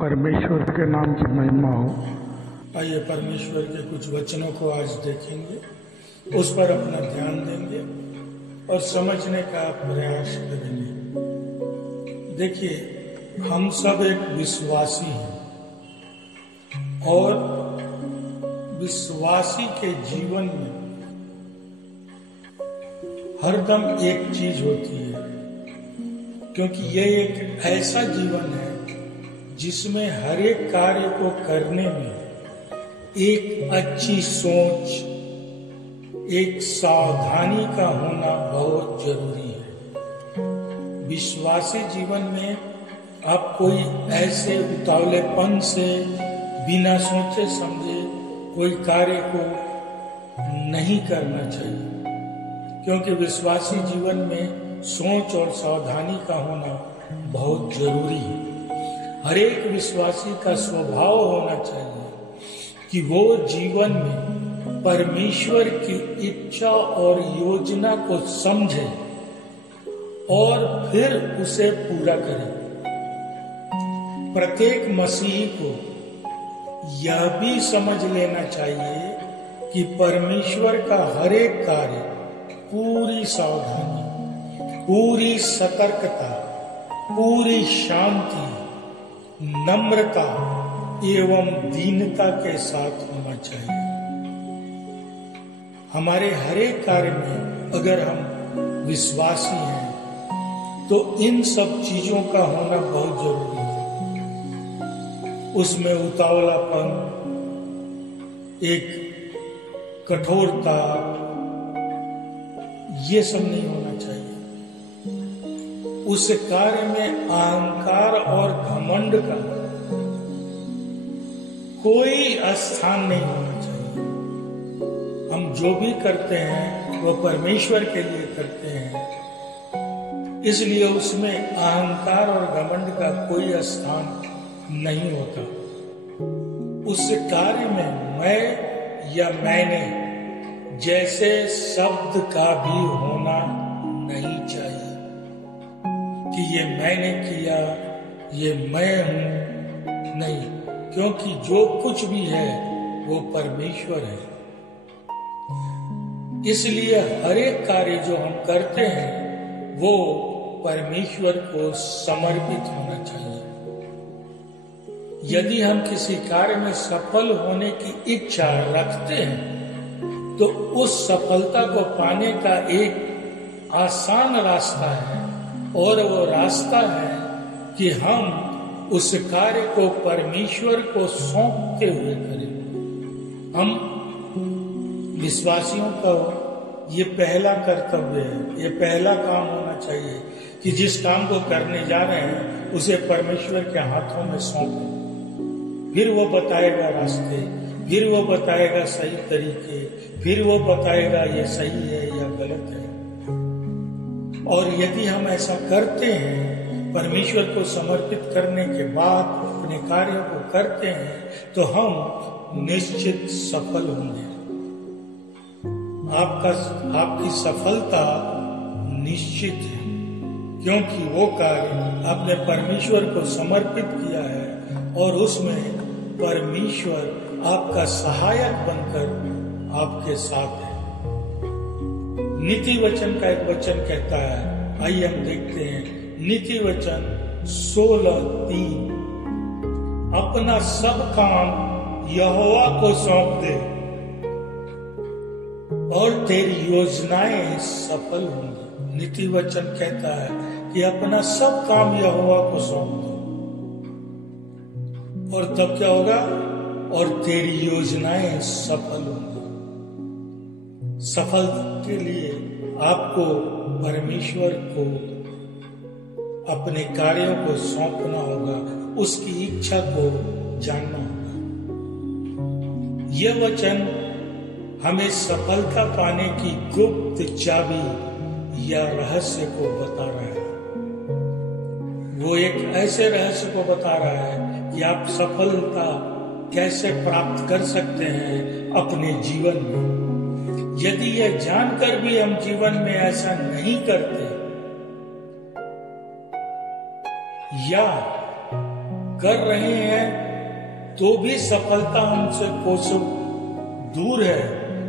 परमेश्वर के नाम की महिमा हो। आइए परमेश्वर के कुछ वचनों को आज देखेंगे, उस पर अपना ध्यान देंगे और समझने का प्रयास करेंगे। देखिए, हम सब एक विश्वासी हैं और विश्वासी के जीवन में हरदम एक चीज होती है, क्योंकि यह एक ऐसा जीवन है जिसमें हर एक कार्य को करने में एक अच्छी सोच, एक सावधानी का होना बहुत जरूरी है। विश्वासी जीवन में आप कोई ऐसे उतावलेपन से बिना सोचे समझे कोई कार्य को नहीं करना चाहिए, क्योंकि विश्वासी जीवन में सोच और सावधानी का होना बहुत जरूरी है। हर एक विश्वासी का स्वभाव होना चाहिए कि वो जीवन में परमेश्वर की इच्छा और योजना को समझे और फिर उसे पूरा करे। प्रत्येक मसीही को यह भी समझ लेना चाहिए कि परमेश्वर का हर एक कार्य पूरी सावधानी, पूरी सतर्कता, पूरी शांति, नम्रता एवं दीनता के साथ होना चाहिए। हमारे हर एक कार्य में अगर हम विश्वासी हैं तो इन सब चीजों का होना बहुत जरूरी है। उसमें उतावलापन, एक कठोरता, ये सब नहीं होना चाहिए। उस कार्य में अहंकार और घमंड का कोई स्थान नहीं होना चाहिए। हम जो भी करते हैं वो परमेश्वर के लिए करते हैं, इसलिए उसमें अहंकार और घमंड का कोई स्थान नहीं होता। उस कार्य में मैं या मैंने जैसे शब्द का भी होना नहीं चाहिए कि ये मैंने किया, ये मैं हूं, नहीं, क्योंकि जो कुछ भी है वो परमेश्वर है। इसलिए हर एक कार्य जो हम करते हैं वो परमेश्वर को समर्पित होना चाहिए। यदि हम किसी कार्य में सफल होने की इच्छा रखते हैं तो उस सफलता को पाने का एक आसान रास्ता है, और वो रास्ता है कि हम उस कार्य को परमेश्वर को सौंपते हुए करें। हम विश्वासियों का ये पहला कर्तव्य है, ये पहला काम होना चाहिए कि जिस काम को करने जा रहे हैं उसे परमेश्वर के हाथों में सौंपें। फिर वो बताएगा रास्ते, फिर वो बताएगा सही तरीके, फिर वो बताएगा ये सही है या गलत है। और यदि हम ऐसा करते हैं, परमेश्वर को समर्पित करने के बाद अपने कार्यों को करते हैं, तो हम निश्चित सफल होंगे। आपकी सफलता निश्चित है, क्योंकि वो कार्य आपने परमेश्वर को समर्पित किया है और उसमें परमेश्वर आपका सहायक बनकर आपके साथ है। नीति वचन का एक वचन कहता है, आइए हम देखते हैं। नीति वचन 16:3, अपना सब काम यहोवा को सौंप दे और तेरी योजनाएं सफल होंगी। नीति वचन कहता है कि अपना सब काम यहोवा को सौंप दो, और तब क्या होगा? और तेरी योजनाएं सफल होंगी। सफल के लिए आपको परमेश्वर को अपने कार्यों को सौंपना होगा, उसकी इच्छा को जानना होगा। यह वचन हमें सफलता पाने की गुप्त चाबी या रहस्य को बता रहा है। वो एक ऐसे रहस्य को बता रहा है कि आप सफलता कैसे प्राप्त कर सकते हैं अपने जीवन में। यदि यह जानकर भी हम जीवन में ऐसा नहीं करते या कर रहे हैं तो भी सफलता हमसे कोसों दूर है,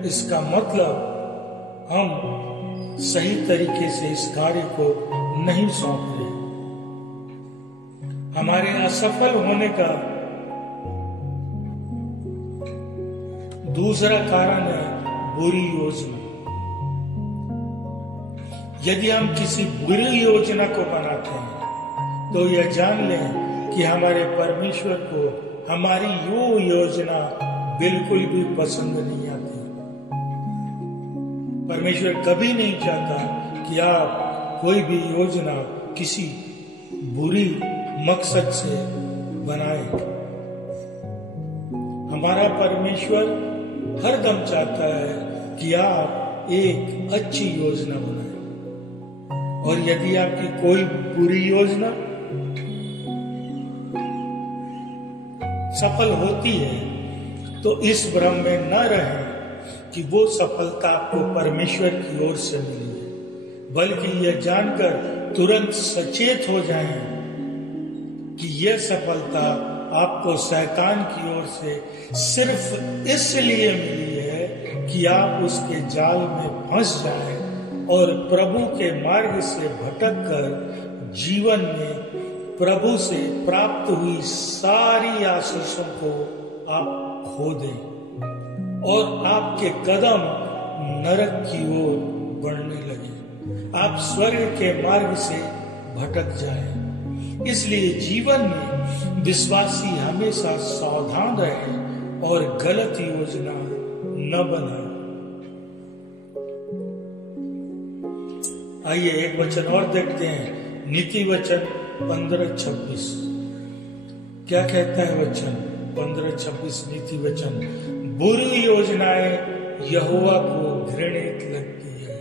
इसका मतलब हम सही तरीके से इस कार्य को नहीं सौंप रहे। हमारे असफल होने का दूसरा कारण है बुरी योजना। यदि हम किसी बुरी योजना को बनाते हैं तो यह जान लें कि हमारे परमेश्वर को हमारी वो योजना बिल्कुल भी पसंद नहीं आती। परमेश्वर कभी नहीं चाहता कि आप कोई भी योजना किसी बुरी मकसद से बनाएं। हमारा परमेश्वर हरदम चाहता है कि आप एक अच्छी योजना बनाएं। और यदि आपकी कोई बुरी योजना सफल होती है तो इस भ्रम में न रहें कि वो सफलता आपको परमेश्वर की ओर से मिली है, बल्कि यह जानकर तुरंत सचेत हो जाएं कि यह सफलता आपको शैतान की ओर से सिर्फ इसलिए मिली है कि आप उसके जाल में फंस जाएं और प्रभु के मार्ग से भटक कर जीवन में प्रभु से प्राप्त हुई सारी आशीषों को आप खो दें और आपके कदम नरक की ओर बढ़ने लगे, आप स्वर्ग के मार्ग से भटक जाएं। इसलिए जीवन में विश्वासी हमेशा सावधान रहे और गलत योजना न बनाए। आइए एक वचन और देखते हैं, नीति वचन 15:26। क्या कहता है वचन 15:26? नीति वचन, बुरी योजनाएं यहोवा को घृणित लगती है,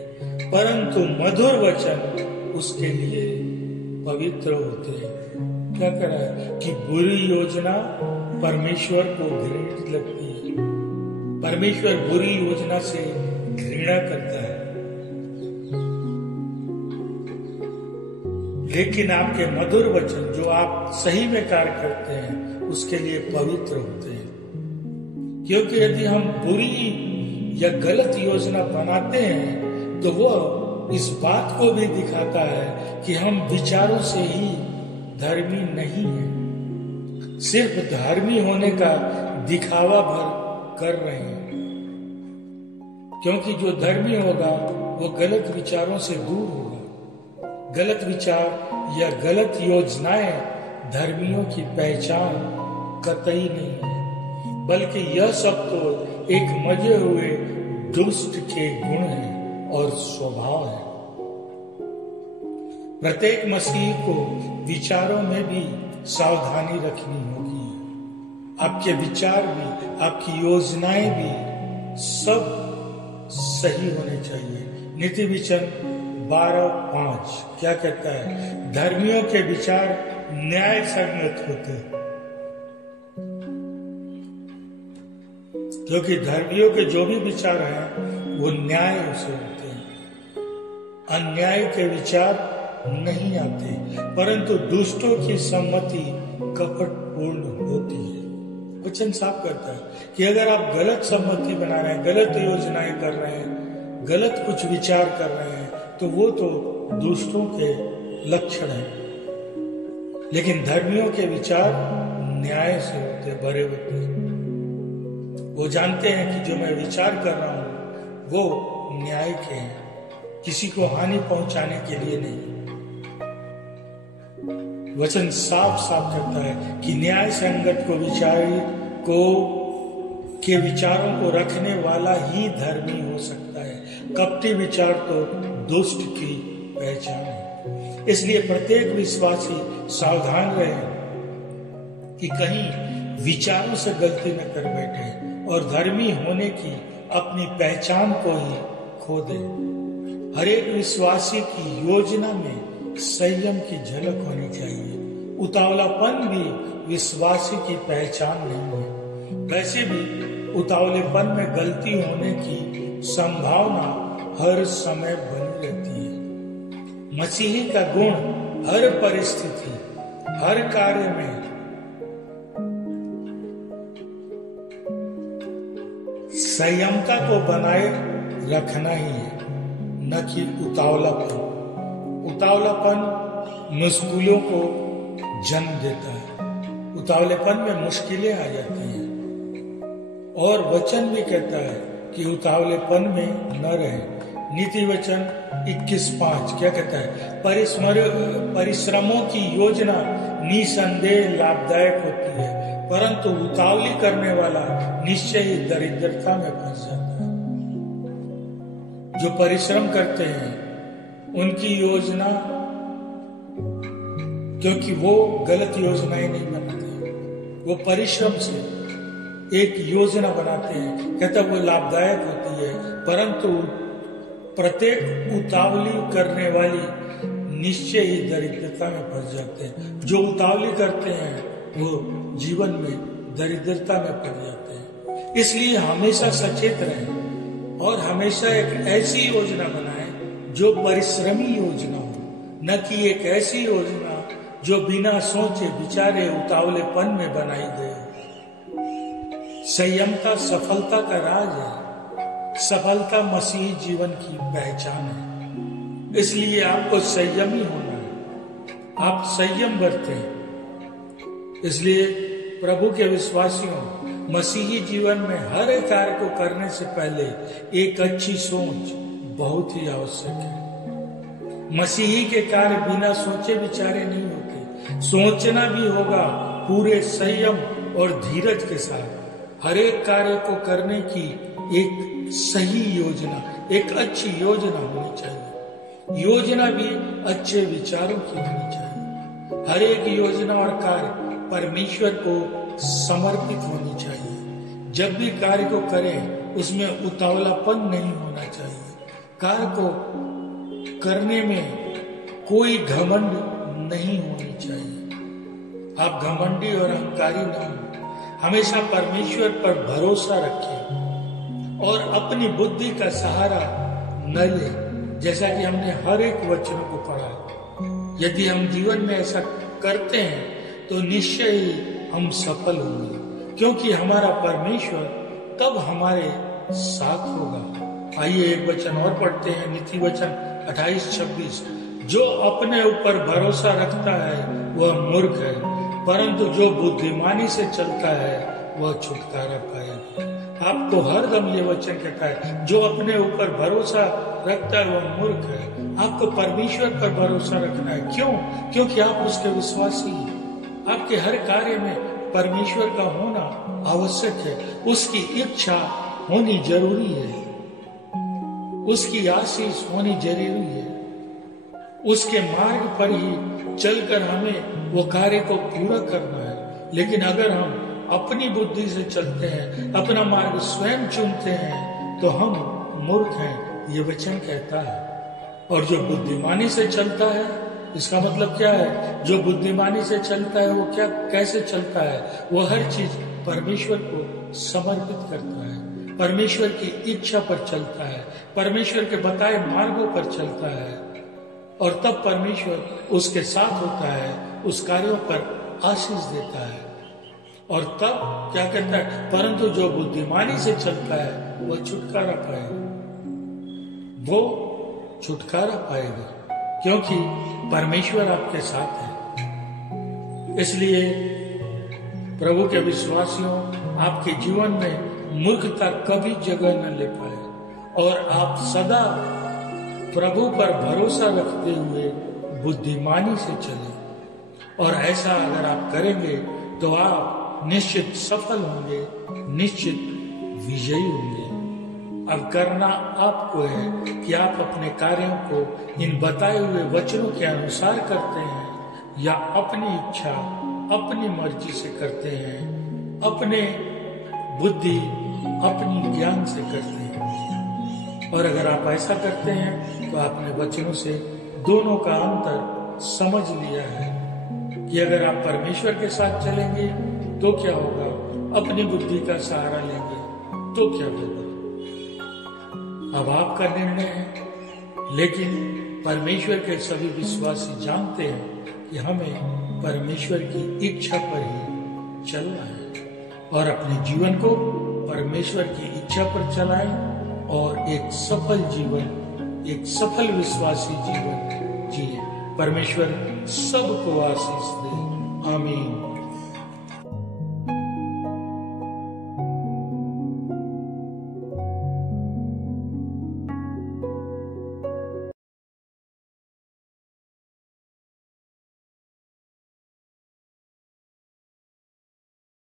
परंतु मधुर वचन उसके लिए पवित्र होते हैं। क्या कह रहा है कि बुरी योजना परमेश्वर को घृणित लगती है। परमेश्वर बुरी योजना से घृणा करता है, लेकिन आपके मधुर वचन जो आप सही में कार्य करते हैं उसके लिए पवित्र होते हैं। क्योंकि यदि हम बुरी या गलत योजना बनाते हैं तो वो इस बात को भी दिखाता है कि हम विचारों से ही धर्मी नहीं हैं, सिर्फ धर्मी होने का दिखावा भर कर रहे हैं। क्योंकि जो धर्मी होगा वो गलत विचारों से दूर होगा। गलत विचार या गलत योजनाएं धर्मियों की पहचान कतई नहीं है, बल्कि यह सब तो एक मजे हुए दुष्ट के गुण हैं और स्वभाव है। प्रत्येक मसीही को विचारों में भी सावधानी रखनी होगी। आपके विचार भी, आपकी योजनाएं भी सब सही होने चाहिए। नीति वचन 12:5 क्या कहता है? धर्मियों के विचार न्याय संगत होते हैं, क्योंकि धर्मियों के जो भी विचार हैं वो न्याय से होते हैं। अन्याय के विचार नहीं आते, परंतु दुष्टों की सम्मति कपटपूर्ण होती है। वचन साफ करता है कि अगर आप गलत सम्मति बना रहे हैं, गलत योजनाएं कर रहे हैं, गलत कुछ विचार कर रहे हैं, तो वो तो दुष्टों के लक्षण हैं। लेकिन धर्मियों के विचार न्याय से होते, बड़े होते हैं। वो जानते हैं कि जो मैं विचार कर रहा हूं वो न्याय के हैं, किसी को हानि पहुंचाने के लिए नहीं। वचन साफ साफ कहता है कि न्याय संगत को के विचारों को रखने वाला ही धर्मी हो सकता है। कपटी विचार तो दुष्ट की पहचान है। इसलिए प्रत्येक विश्वासी सावधान रहे कि कहीं विचारों से गलती न कर बैठे और धर्मी होने की अपनी पहचान को ही खो दे। हर एक विश्वासी की योजना में संयम की झलक होनी चाहिए। उतावलापन भी विश्वासी की पहचान नहीं है। वैसे भी उतावलेपन में गलती होने की संभावना हर समय बनी रहती है। मसीही का गुण हर परिस्थिति, हर कार्य में संयमता को बनाए रखना ही है, न कि उतावलापन। उतावलापन मुश्किलों को जन्म देता है। उतावलेपन में मुश्किलें आ जाती हैं और वचन भी कहता है कि उतावलेपन में न रहे। नीति वचन 21:5 क्या कहता है? परिश्रमों की योजना निसंदेह लाभदायक होती है, परंतु उतावली करने वाला निश्चय ही दरिद्रता में फंस जाता है। जो परिश्रम करते हैं उनकी योजना, क्योंकि वो गलत योजनाएं नहीं बनाते, वो परिश्रम से एक योजना बनाते हैं, कहता वो लाभदायक होती है, परंतु प्रत्येक उतावली करने वाली निश्चय ही दरिद्रता में फंस जाते हैं। जो उतावली करते हैं वो जीवन में दरिद्रता में पड़ जाते हैं। इसलिए हमेशा सचेत रहें और हमेशा एक ऐसी योजना बनाएं जो परिश्रमी योजना हो, न कि एक ऐसी योजना जो बिना सोचे विचारे उतावलेपन में बनाई गई। संयमता सफलता का राज है। सफलता मसीही जीवन की पहचान है। इसलिए आपको संयमी होना है। आप संयम बरतें। इसलिए प्रभु के विश्वासियों, मसीही जीवन में हर एक कार्य को करने से पहले एक अच्छी सोच बहुत ही आवश्यक है। मसीही के कार्य बिना सोचे विचारे नहीं होते। सोचना भी होगा पूरे संयम और धीरज के साथ। हर एक कार्य को करने की एक सही योजना, एक अच्छी योजना होनी चाहिए। योजना भी अच्छे विचारों की होनी चाहिए। हर एक योजना और कार्य परमेश्वर को समर्पित होनी चाहिए। जब भी कार्य को करें उसमें उतावलापन नहीं होना चाहिए। कार्य को करने में कोई घमंड नहीं होनी चाहिए। आप घमंडी और अहंकारी ना हो। हमेशा परमेश्वर पर भरोसा रखें और अपनी बुद्धि का सहारा न लें। जैसा कि हमने हर एक वचन को पढ़ा, यदि हम जीवन में ऐसा करते हैं तो निश्चय ही हम सफल होंगे, क्योंकि हमारा परमेश्वर तब हमारे साथ होगा। आइए एक वचन और पढ़ते हैं, नीति वचन 28:26। जो अपने ऊपर भरोसा रखता है वह मूर्ख है, परंतु जो बुद्धिमानी से चलता है वह छुटकारा पाएगा। आपको हरदम ये वचन कहता है, जो अपने ऊपर भरोसा रखता है वह मूर्ख है। आपको परमेश्वर पर भरोसा रखना है। क्यों? क्योंकि आप उसके विश्वासी हैं। आपके हर कार्य में परमेश्वर का होना आवश्यक है। उसकी इच्छा होनी जरूरी है। उसकी आशीष होनी जरूरी है। उसके मार्ग पर ही चलकर हमें वो कार्य को पूरा करना है। लेकिन अगर हम अपनी बुद्धि से चलते हैं, अपना मार्ग स्वयं चुनते हैं, तो हम मूर्ख हैं, ये वचन कहता है। और जो बुद्धिमानी से चलता है, इसका मतलब क्या है? जो बुद्धिमानी से चलता है वो क्या, कैसे चलता है? वो हर चीज परमेश्वर को समर्पित करता है, परमेश्वर की इच्छा पर चलता है, परमेश्वर के बताए मार्गों पर चलता है, और तब परमेश्वर उसके साथ होता है, उस कार्यों पर आशीष देता है। और तब क्या कहता है? परंतु जो बुद्धिमानी से चलता है वह छुटकारा पाएगा। वो छुटकारा पाएगा क्योंकि परमेश्वर आपके साथ है। इसलिए प्रभु के विश्वासियों, आपके जीवन में मूर्खता कभी जगह न ले पाए और आप सदा प्रभु पर भरोसा रखते हुए बुद्धिमानी से चलें। और ऐसा अगर आप करेंगे तो आप निश्चित सफल होंगे, निश्चित विजयी होंगे। अब करना आपको है कि आप अपने कार्यों को इन बताए हुए वचनों के अनुसार करते हैं या अपनी इच्छा, अपनी मर्जी से करते हैं, अपने बुद्धि, अपनी ज्ञान से करते हैं। और अगर आप ऐसा करते हैं तो आपने वचनों से दोनों का अंतर समझ लिया है कि अगर आप परमेश्वर के साथ चलेंगे तो क्या होगा? अपनी बुद्धि का सहारा लेंगे तो क्या होगा, अब आपका निर्णय है। लेकिन परमेश्वर के सभी विश्वासी जानते हैं कि हमें परमेश्वर की इच्छा पर ही चलना है और अपने जीवन को परमेश्वर की इच्छा पर चलाएं और एक सफल जीवन, एक सफल विश्वासी जीवन जिए। परमेश्वर सबको आशीष दे। आमीन।